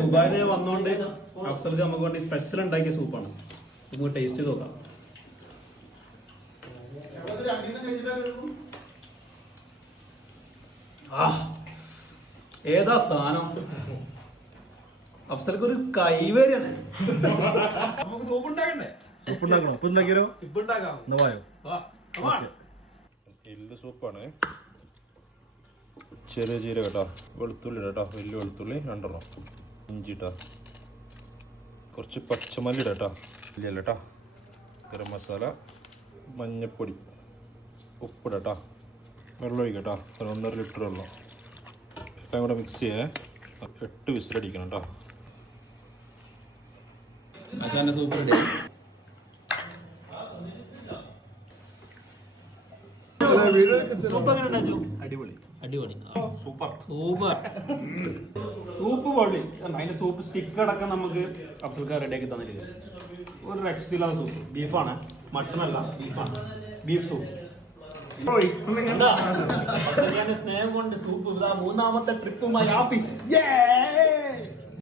ദുബായിൽ വന്നോണ്ട് അഫ്സൽക്ക് നമുക്ക് വേണ്ടി സ്പെഷ്യൽ ഉണ്ടാക്കിയ സൂപ്പാണ്. നമുക്ക് ടേസ്റ്റ് ചെയ്ത് നോക്കാം. ഏതാ സാധനം? അഫ്സൽക്ക് ഒരു കൈവേരിയാണ്. നമുക്ക് സൂപ്പ് ഉണ്ടാക്കണ്ടേ? എല്ല് സൂപ്പാണ്. ചെറിയ ജീരക കേട്ടോ, വെളുത്തുള്ളി കേട്ടോ, വലിയ വെളുത്തുള്ളി 2 ഇഞ്ചി കേട്ടോ, കുറച്ച് പച്ചമല്ലി കേട്ടോ, ഇല്ല കേട്ടോ, ഗരം മസാല, മഞ്ഞപ്പൊടി, ഉപ്പിട കേട്ടോ, വെള്ളം ഒഴിക്കട്ടോ, 1.5 ലിറ്റർ വെള്ളം. എല്ലാം കൂടെ മിക്സ് ചെയ്യേ. 8 വിസിലടിക്കണം കേട്ടോ. Soup ready. അടിപൊളി അടിപൊളി സൂപ്പർ സൂപ്പർ സൂപ്പ് പൊള്ളി. അതിന്റെ സൂപ്പ് സ്റ്റിക്ക് അടക്കം നമുക്ക് അഫ്സൽക്ക് റെഡിയാക്കി തന്നിരിക്കുന്നത്. ഒരു രക്ഷയില്ലാത്ത സൂപ്പ്. ബീഫാണ്, മട്ടൺ അല്ല, ബീഫാണ്. Beef soup. സ്നേഹം കൊണ്ട് സൂപ്പ് 3ാമത്തെ ട്രിപ്പുമായി ഓഫീസ്.